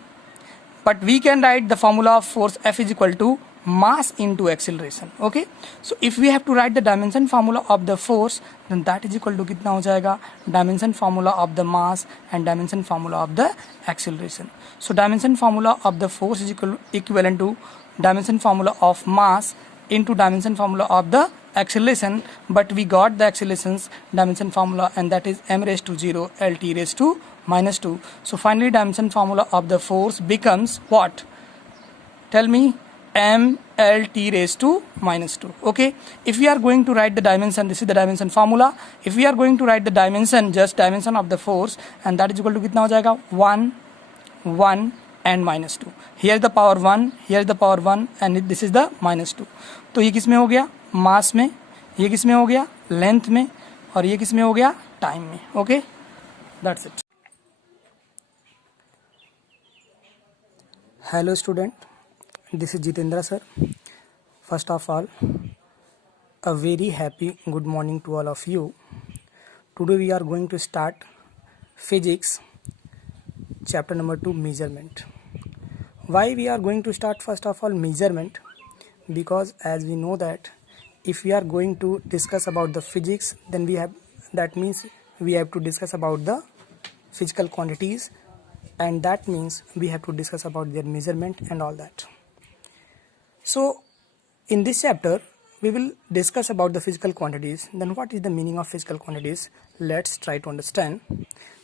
but we can write the formula of force F is equal to mass into acceleration. Okay, so if we have to write the dimension formula of the force, then that is equal to कितना हो जाएगा, dimension formula of the mass and dimension formula of the acceleration. So dimension formula of the force is equivalent to dimension formula of mass into dimension formula of the acceleration, but we got the acceleration's dimension formula, and that is m raised to 0 LT raised to minus 2. So finally dimension formula of the force becomes what? Tell me. M LT raised to minus 2. Okay, if we are going to write the dimension, this is the dimension formula. If we are going to write the dimension, just dimension of the force, and that is equal to कितना हो जाएगा, 1, 1 and minus 2. Here is the power 1, here is the power 1, and this is the minus 2. तो ये किस में हो गया, मास में, ये किस में हो गया, लेंथ में, और ये किस में हो गया, टाइम में. Okay, that's it. Hello student, this is Jitendra sir. First of all, a very happy good morning to all of you. Today we are going to start physics chapter number 2, measurement. Why we are going to start first of all measurement? Because as we know that if we are going to discuss about the physics, then that means we have to discuss about the physical quantities, and that means we have to discuss about their measurement and all that. So in this chapter we will discuss about the physical quantities. Then what is the meaning of physical quantities? Let's try to understand.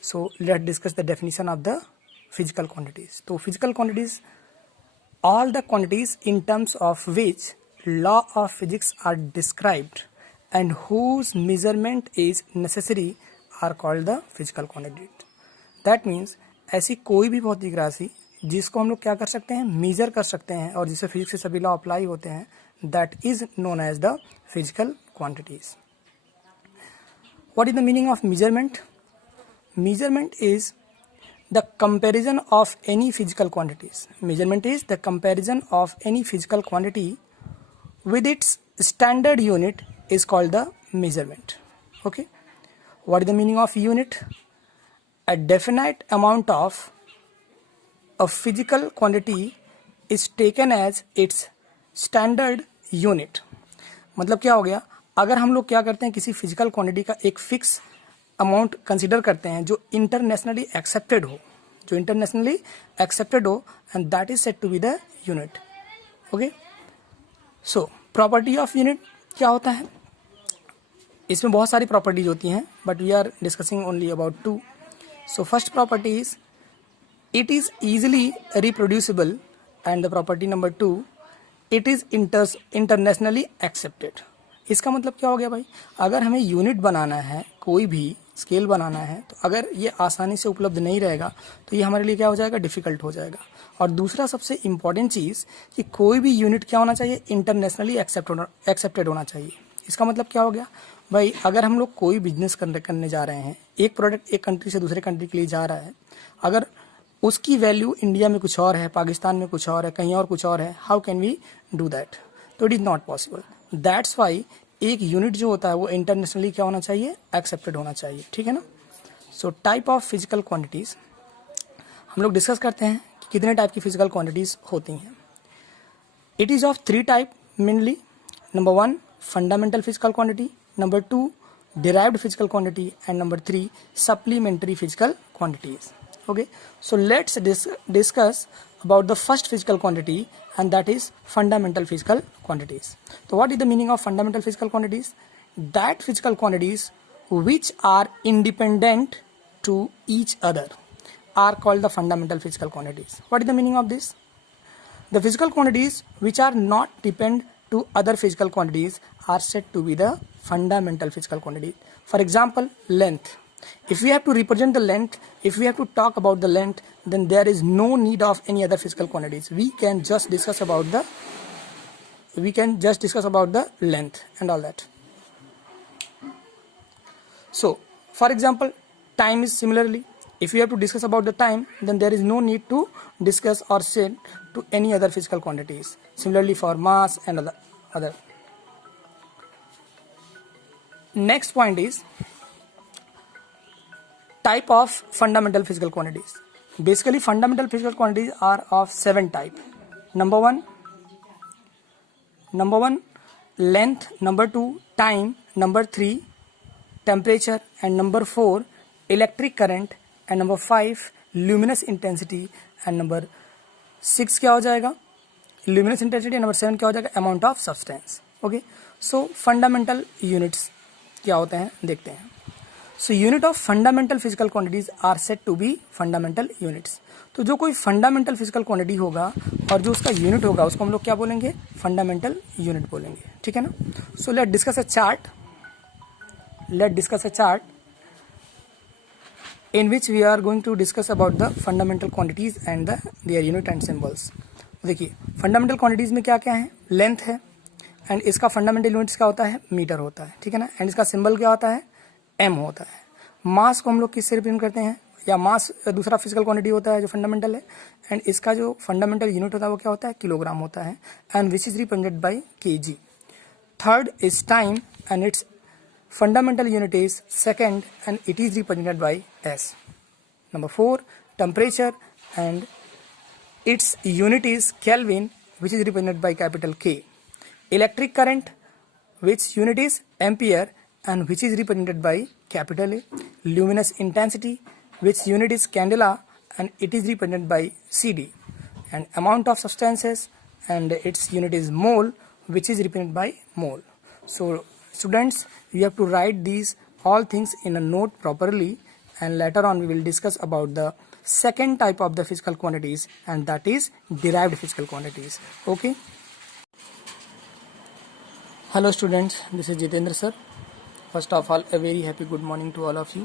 So let's discuss the definition of the physical quantities. So physical quantities, all the quantities in terms of which law of physics are described and whose measurement is necessary are called the physical quantities. That means ऐसी कोई भी भौतिक राशि जिसको हम लोग क्या कर सकते हैं, मेजर कर सकते हैं, और जिससे फिजिक्स के सभी लॉ अप्लाई होते हैं, that is known as the physical quantities. What is the meaning of measurement? Measurement is the comparison of any physical quantities. Measurement is the comparison of any physical quantity with its standard unit is called the measurement. Okay, what is the meaning of unit? A definite amount of a physical quantity is taken as its standard unit. मतलब क्या हो गया, अगर हम लोग क्या करते हैं, किसी फिजिकल क्वांटिटी का एक फिक्स अमाउंट कंसिडर करते हैं जो इंटरनेशनली एक्सेप्टेड हो, and that is said to be the unit. Okay, so property of unit क्या होता है? इसमें बहुत सारी प्रॉपर्टीज होती हैं, but we are discussing only about 2. So first property is it is easily reproducible, and the property number 2, it is internationally accepted. इसका मतलब क्या हो गया भाई, अगर हमें यूनिट बनाना है, कोई भी स्केल बनाना है, तो अगर ये आसानी से उपलब्ध नहीं रहेगा तो ये हमारे लिए क्या हो जाएगा, डिफिकल्ट हो जाएगा. और दूसरा सबसे इम्पॉर्टेंट चीज़ कि कोई भी यूनिट क्या होना चाहिए, इंटरनेशनली एक्सेप्टेड होना चाहिए. इसका मतलब क्या हो गया भाई, अगर हम लोग कोई बिजनेस करने जा रहे हैं, एक प्रोडक्ट एक कंट्री से दूसरे कंट्री के लिए जा रहा है, अगर उसकी वैल्यू इंडिया में कुछ और है, पाकिस्तान में कुछ और है, कहीं और कुछ और है, how can we do that? तो it is not possible. That's why एक यूनिट जो होता है वो इंटरनेशनली क्या होना चाहिए, एक्सेप्टेड होना चाहिए. ठीक है ना? So type of physical quantities हम लोग डिस्कस करते हैं कि कितने टाइप की फिजिकल क्वांटिटीज़ होती हैं. It is of 3 type mainly. Number 1 fundamental physical quantity, number 2 derived physical quantity, and number 3 supplementary physical quantities. Okay, so let's discuss about the first physical quantity, and that is fundamental physical quantities. So what is the meaning of fundamental physical quantities? That physical quantities which are independent to each other are called the fundamental physical quantities. What is the meaning of this? The physical quantities which are not depend to other physical quantities are said to be the fundamental physical quantity. For example, length. If we have to represent the length, if we have to talk about the length, then there is no need of any other physical quantities. We can just discuss about the length and all that. So for example, time is similarly, if we have to discuss about the time, then there is no need to discuss or say to any other physical quantities. Similarly for mass and other. Next point is type of fundamental physical quantities. Basically fundamental physical quantities are of 7 type. Number one, length. Number 2, time. Number 3, temperature. And number 4, electric current. And number 5, luminous intensity. And number 6 क्या हो जाएगा, luminous intensity. Number 7 क्या हो जाएगा, amount of substance. Okay, so fundamental units क्या होते हैं देखते हैं. So unit of fundamental physical quantities are said to be fundamental units. तो जो कोई fundamental physical quantity होगा और जो उसका unit होगा उसको हम लोग क्या बोलेंगे, fundamental unit बोलेंगे. ठीक है ना. So let's discuss a chart in which we are going to discuss about the fundamental quantities and their unit and symbols. देखिए fundamental quantities में क्या क्या है, length है, एंड इसका फंडामेंटल यूनिट्स क्या होता है, मीटर होता है. ठीक है ना. एंड इसका सिंबल क्या होता है, एम होता है. मास को हम लोग किससे रिप्रेजेंट करते हैं, या मास दूसरा फिजिकल क्वांटिटी होता है जो फंडामेंटल है, एंड इसका जो फंडामेंटल यूनिट होता है वो क्या होता है, किलोग्राम होता है, and which is represented by KG. Third is time and its fundamental unit is second and it is represented by S. Number 4, temperature and its unit is kelvin which is represented by capital के. Electric current, which unit is ampere and which is represented by capital A. Luminous intensity, which unit is candela and it is represented by CD. And amount of substances, and its unit is mole, which is represented by mole. So students, you have to write these all things in a note properly, and later on we will discuss about the second type of the physical quantities, and that is derived physical quantities. Okay. Hello students, this is Jitendra sir. First of all, a very happy good morning to all of you.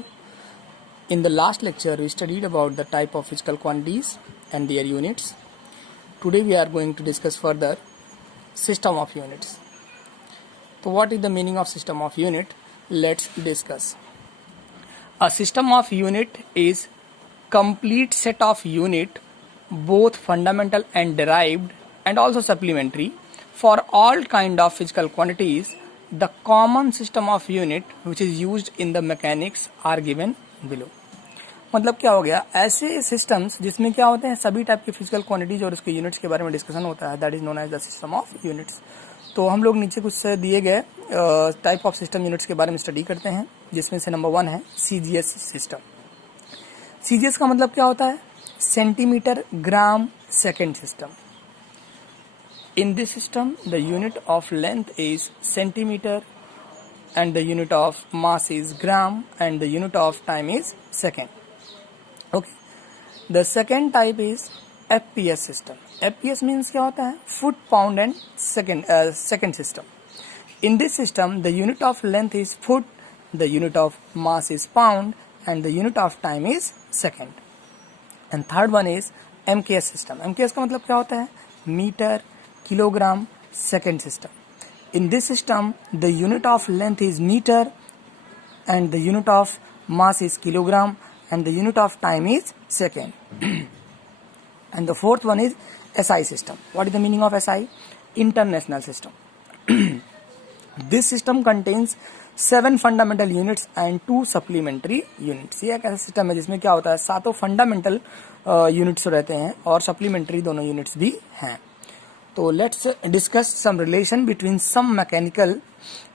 In the last lecture, we studied about the type of physical quantities and their units. Today we are going to discuss further system of units. So what is the meaning of system of unit? Let's discuss. A system of unit is complete set of unit, both fundamental and derived, and also supplementary. For all kind of physical quantities, the common system of unit which is used in the mechanics are given below. मतलब क्या हो गया, ऐसे systems जिसमें क्या होते हैं, सभी टाइप के फिजिकल क्वांटिटीज और उसके यूनिट्स के बारे में डिस्कशन होता है, that is known as the system of units. तो हम लोग नीचे कुछ दिए गए टाइप ऑफ सिस्टम यूनिट्स के बारे में स्टडी करते हैं, जिसमें से नंबर 1 है CGS सिस्टम. CGS का मतलब क्या होता है, centimetre gram second system. In this system, the unit of length is centimeter, and the unit of mass is gram, and the unit of time is second. Okay. The second type is FPS system. FPS means क्या होता है, foot, pound and second system. In this system, the unit of length is foot, the unit of mass is pound, and the unit of time is second. And third one is MKS system. MKS का मतलब क्या होता है, metre, kilogram, second system. In this system, the unit of length is meter, and the unit of mass is kilogram, and the unit of time is second. And the fourth one is SI system. What is the meaning of SI? International system. This system contains 7 fundamental units and 2 supplementary units. ये एक ऐसा system है जिसमें क्या होता है, 7 fundamental units रहते हैं और सप्लीमेंट्री दोनों यूनिट्स भी हैं. तो let's discuss some relation between some mechanical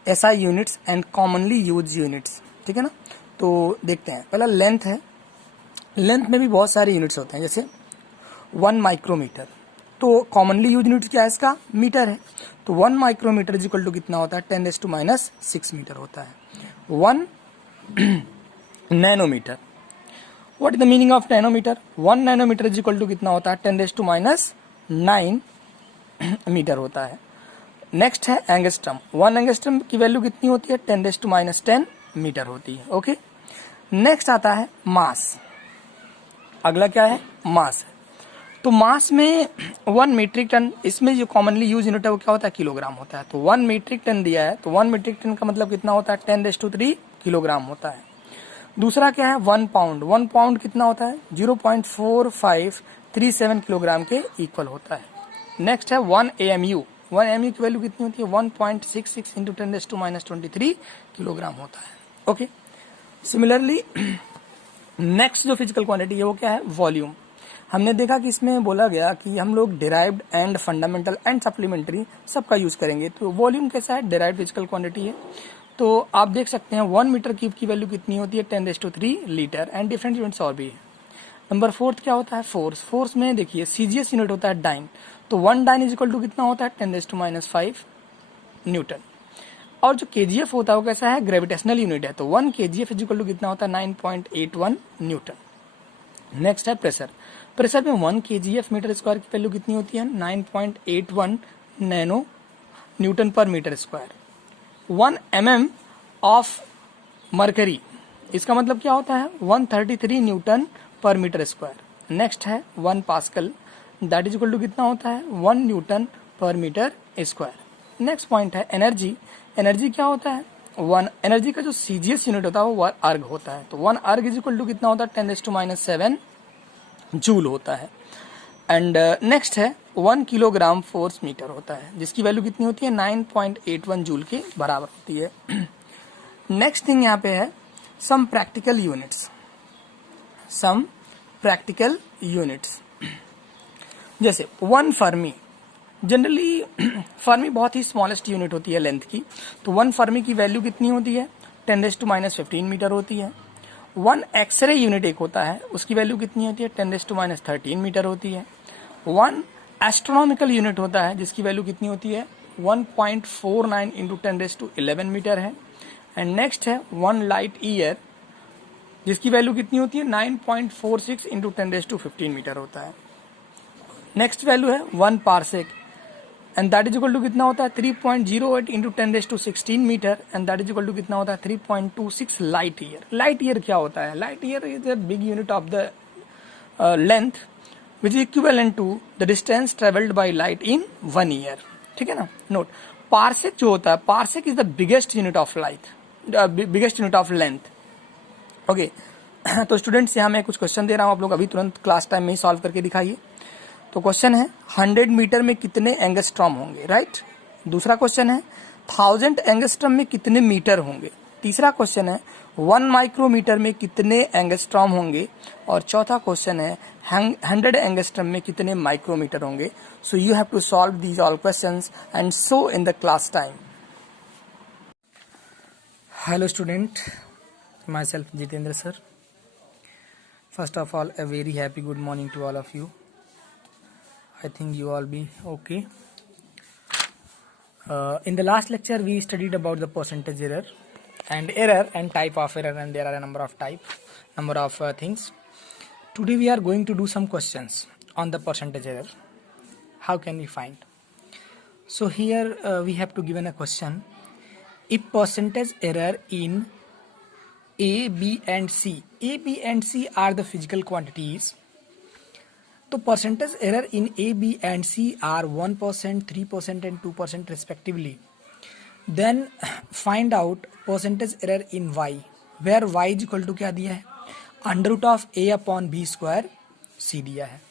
SI units and commonly use units. ठीक है ना. तो देखते हैं, पहला लेंथ है. लेंथ में भी बहुत सारे यूनिट्स होते हैं, जैसे 1 माइक्रोमीटर. तो कॉमनली यूज यूनिट क्या है इसका, मीटर है. तो 1 माइक्रोमीटर इज इक्वल टू कितना होता है, 10⁻⁻6 मीटर होता है. 1 nanometre. What is the meaning of nanometre? 1 nanometre is equal to कितना होता है, 10⁻⁹ मीटर होता है। नेक्स्ट है एंगस्ट्रम। 1 एंगस्ट्रम की वैल्यू कितनी होती है? 10⁻10 मीटर होती है। ओके, नेक्स्ट आता है मास। अगला क्या है? मास है। तो मास में 1 मीट्रिक टन, इसमें जो कॉमनली यूज यूनिट है वो क्या होता है? किलोग्राम होता है। तो 1 मीट्रिक टन दिया है, तो 1 मीट्रिक टन का मतलब कितना होता है? 10⁻³ किलोग्राम होता है। दूसरा क्या है? 1 पाउंड। 1 पाउंड कितना होता है? 0.4537 किलोग्राम के इक्वल होता है। नेक्स्ट है 1 AMU। 1 AMU की वैल्यू कितनी होती है? 1.66 × 10⁻23 किलोग्राम होता है। ओके, सिमिलरली नेक्स्ट जो फिजिकल क्वांटिटी है वो क्या है? वॉल्यूम। हमने देखा कि इसमें बोला गया कि हम लोग derived and fundamental and supplementary सबका यूज करेंगे। तो वॉल्यूम कैसा है? डिराइव्ड फिजिकल क्वांटिटी है। तो आप देख सकते हैं 1 मीटर क्यूब की वैल्यू कितनी होती है? 10⁻³ लीटर। एंड डिफरेंट यूनिट्स और भी है। नंबर 4 क्या होता है? फोर्स। फोर्स में देखिए CGS यूनिट होता है डाइन। तो 1 डाइन इज इक्वल टू कितना होता है? 10⁻⁵ न्यूटन। और जो KGF होता है वो कैसा है? ग्रेविटेशनल यूनिट है। तो 1 KGF इज इक्वल टू कितना होता है? 9.81 न्यूटन। नेक्स्ट है प्रेशर। प्रेशर में 1 kgf मीटर स्क्वायर की वैल्यू कितनी होती है? 9.81 नैनो न्यूटन पर metre square. 1 mm of mercury, इसका मतलब क्या होता है? 133 न्यूटन पर मीटर स्क्वायर। नेक्स्ट है 1 pascal, that is equal to कितना होता है? 1 न्यूटन पर मीटर स्क्वायर। नेक्स्ट पॉइंट है एनर्जी। एनर्जी क्या होता है? 1 एनर्जी का जो CGS यूनिट होता है वो अर्ग होता है। तो 1 अर्ग इज इक्वल टू कितना होता है? 10⁻⁷ जूल होता है। एंड नेक्स्ट है 1 किलोग्राम फोर्स मीटर होता है, जिसकी वैल्यू कितनी होती है? 9.81 जूल के बराबर होती है। नेक्स्ट थिंग यहाँ पे है some practical units. Some practical units जैसे 1 फर्मी। जनरली फर्मी बहुत ही स्मॉलेस्ट यूनिट होती है लेंथ की। तो 1 फर्मी की वैल्यू कितनी होती है? 10⁻⁻15 मीटर होती है। 1 एक्सरे यूनिट एक होता है, उसकी वैल्यू कितनी होती है? 10⁻13 मीटर होती है। 1 एस्ट्रोनॉमिकल यूनिट होता है, जिसकी वैल्यू कितनी होती है? 1.49 × 10⁻11 मीटर है। एंड नेक्स्ट है 1 लाइट ईयर, जिसकी वैल्यू कितनी होती है? 9.46 × 10⁻15 मीटर होता है। नेक्स्ट वैल्यू है 1 parsec, and that is equal to कितना होता है? 3.08 × 10⁻16 metre. And that is equal to कितना होता है? 3.26 लाइट ईयर। लाइट ईयर क्या होता है? Light year is a big unit of the length which is equivalent to the distance travelled by light in 1 year. ठीक है ना? नोट, पार्सेक जो होता है, parsec is the biggest unit of light, biggest unit of length. Okay, तो students यहाँ मैं कुछ क्वेश्चन दे रहा हूँ, आप लोग अभी तुरंत क्लास टाइम में ही सॉल्व करके दिखाइए। तो क्वेश्चन है 100 मीटर में कितने एंगस्ट्रॉम होंगे? राइट। दूसरा क्वेश्चन है 1000 एंगस्ट्रॉम में कितने मीटर होंगे? तीसरा क्वेश्चन है 1 माइक्रोमीटर में कितने एंगस्ट्रॉम होंगे? और चौथा क्वेश्चन है 100 एंगस्ट्रॉम में कितने माइक्रोमीटर होंगे? So you have to solve these all questions and so in the class time. Hello student, myself Jitendra sir. First of all, a very happy good morning to all of you. I think you all be okay. In the last lecture we studied about the percentage error and type of error, and there are a number of things. Today we are going to do some questions on the percentage error. How can we find? So here we have to given a question. If percentage error in A, B and C are the physical quantities, तो percentage error in A, B and C are 1%, 3% and 2% respectively. Then find out percentage error in Y, where Y is equal to क्या दिया है? √A/B² C दिया है।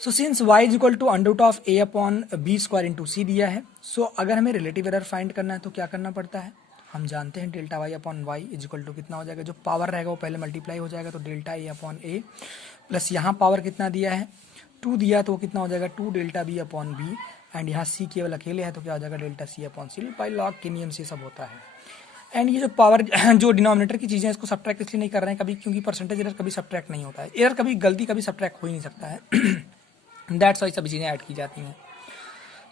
So since Y is equal to √A/B² into C दिया है, so अगर हमें relative error find करना है तो क्या करना पड़ता है? हम जानते हैं delta Y/Y is equal to कितना हो जाएगा? जो पावर रहेगा वो पहले मल्टीप्लाई हो जाएगा, तो डेल्टा A/A प्लस यहाँ पावर कितना दिया है? 2 दिया, तो वो कितना हो जाएगा? 2 डेल्टा B/B। एंड यहाँ C केवल अकेले है, तो क्या हो जाएगा? Delta C/C। बाई लॉग के नियम से सब होता है। एंड ये जो पावर जो डिनोमिनेटर की चीज़ें इसको सब्ट्रैक्ट इसलिए नहीं कर रहे हैं कभी, क्योंकि परसेंटेज एरर कभी सब्ट्रैक्ट नहीं होता है। एरर कभी गलती कभी सब्ट्रैक्ट हो ही नहीं सकता है। दैट्स वाई सभी चीज़ें ऐड की जाती हैं।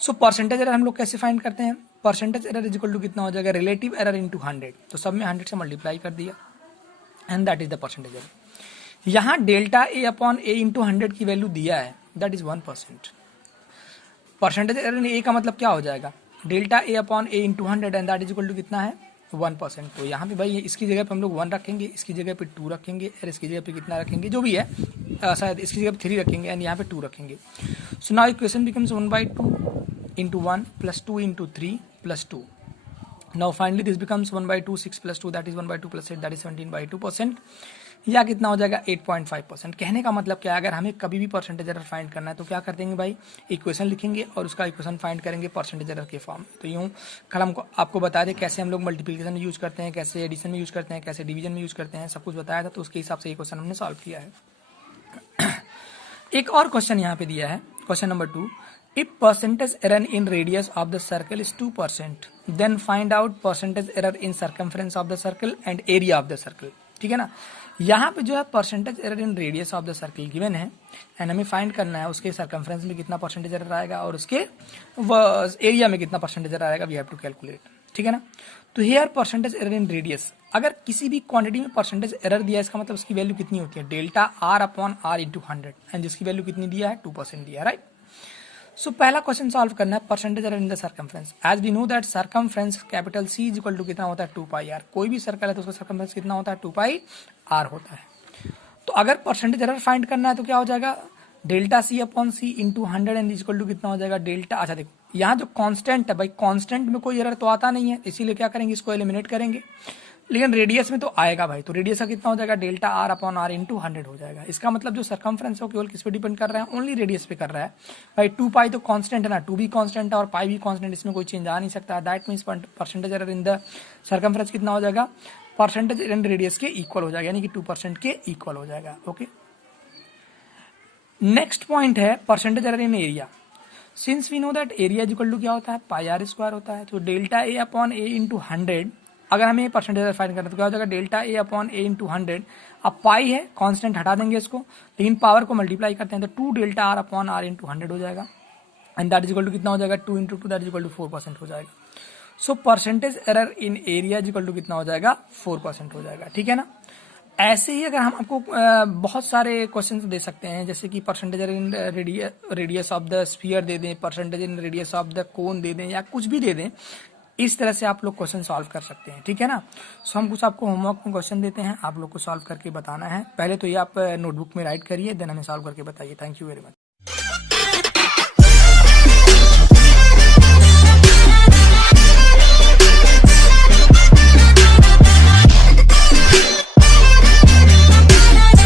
सो परसेंटेज एरर हम लोग कैसे फाइंड करते हैं? Percentage error is equal to कितना हो जाएगा? Relative error into 100। तो सब में 100 से मल्टीप्लाई कर दिया, and that is the percentage error. यहाँ डेल्टा A/A इंटू 100 की वैल्यू दिया है, that is 1%। Percentage error in a का मतलब क्या हो जाएगा, delta A upon A into 100 and that is equal to कितना है 1%। तो यहाँ पे भाई इसकी जगह पे हम लोग 1 रखेंगे, इसकी जगह पे 2 रखेंगे, और इसकी जगह पे कितना रखेंगे जो भी है, शायद इसकी जगह पे 3 रखेंगे एंड यहाँ पे 2 रखेंगे। So now equation becomes 1/2 into 1 plus 2 into 3 plus 2। Now finally this becomes 1/2 6 plus 2 that is 1/2 plus 8 that is 17/2%, या कितना हो जाएगा 8.5%। कहने का मतलब क्या है, अगर हमें कभी भी परसेंटेज एरर फाइंड करना है तो क्या कर देंगे भाई, इक्वेशन लिखेंगे और उसका इक्वेशन फाइंड करेंगे परसेंटेज एरर के फॉर्म में। तो यूँ खड़ा हमको आपको बता दें कैसे हम लोग मल्टीप्लिकेशन में यूज करते हैं, कैसे एडिशन में यूज करते हैं, कैसे डिवीजन में यूज करते हैं, सब कुछ बताया था। तो उसके हिसाब से ये क्वेश्चन हमने सॉल्व किया है। एक और क्वेश्चन यहाँ पे दिया है, question number 2, if percentage error in radius of the circle is 2%, then find out percentage error in circumference of the circle and area of the circle। ठीक है ना, यहाँ पे जो है percentage error in radius of the circle given है and हमें find करना है उसके सर्कमफ्रेंस में कितना परसेंटेज एरर आएगा और उसके एरिया में कितना परसेंटेज एरर आएगा, वी हैव टू कैलकुलेट। ठीक है ना, तो here percentage error in radius, अगर किसी भी क्वांटिटी में परसेंटेज एरर दिया है इसका मतलब उसकी वैल्यू कितनी होती है, delta R upon R into 100 and जिसकी वैल्यू कितनी दिया है 2% दिया है, राइट। सो पहला क्वेश्चन सॉल्व करना है percentage error in the circumference. As we know that circumference capital C is equal to कितना होता है 2πr। कोई भी सर्कल है तो उसका सर्कमफ्रेंस कितना होता है 2πr होता है। तो अगर परसेंटेज एरर फाइंड करना है तो क्या हो जाएगा, delta C upon C into 100 and equal to कितना हो जाएगा डेल्टा। अच्छा देखो यहाँ जो कांस्टेंट है भाई, कांस्टेंट में कोई एरर तो आता नहीं है, इसीलिए क्या करेंगे इसको एलिमिनेट करेंगे, लेकिन रेडियस में तो आएगा भाई। तो रेडियस का कितना हो जाएगा, delta R upon R into 100 हो जाएगा। इसका मतलब जो सर्कमफ्रेंस है वो केवल किस पे डिपेंड कर रहा है, ओनली रेडियस पे कर रहा है भाई। 2π तो कांस्टेंट है ना, 2 भी कांस्टेंट है और पाई भी कांस्टेंट, इसमें कोई चेंज आ नहीं सकता। That means percentage error in the circumference कितना हो जाएगा, परसेंटेज इन रेडियस के इक्वल हो जाएगा, यानी कि 2% के इक्वल हो जाएगा। ओके, नेक्स्ट पॉइंट है percentage error in area. Since we know that area is equal to क्या होता है, πr² होता है। तो डेल्टा ए अपॉन ए इंटू 100, अगर हमें परसेंटेज फाइंड करना है तो क्या हो जाएगा, डेल्टा ए अपॉन ए इंटू 100। अब पाई है कांस्टेंट, हटा देंगे इसको, लेकिन पावर को मल्टीप्लाई करते हैं तो 2 delta R upon R into 100 हो जाएगा and that is equal to कितना हो जाएगा 2 into 2 that is equal to 4% हो जाएगा। So percentage error in area is equal to कितना हो जाएगा 4% हो जाएगा। ठीक है ना, ऐसे ही अगर हम आपको बहुत सारे क्वेश्चन दे सकते हैं, जैसे कि percentage in radius of the sphere दे दें, percentage in radius of the cone दे दें, या कुछ भी दे दें, इस तरह से आप लोग क्वेश्चन सॉल्व कर सकते हैं। ठीक है ना, सो हम कुछ आपको होमवर्क में क्वेश्चन देते हैं, आप लोग को सॉल्व करके बताना है। पहले तो ये आप नोटबुक में राइट करिए, देन हमें सॉल्व करके बताइए। Thank you very much.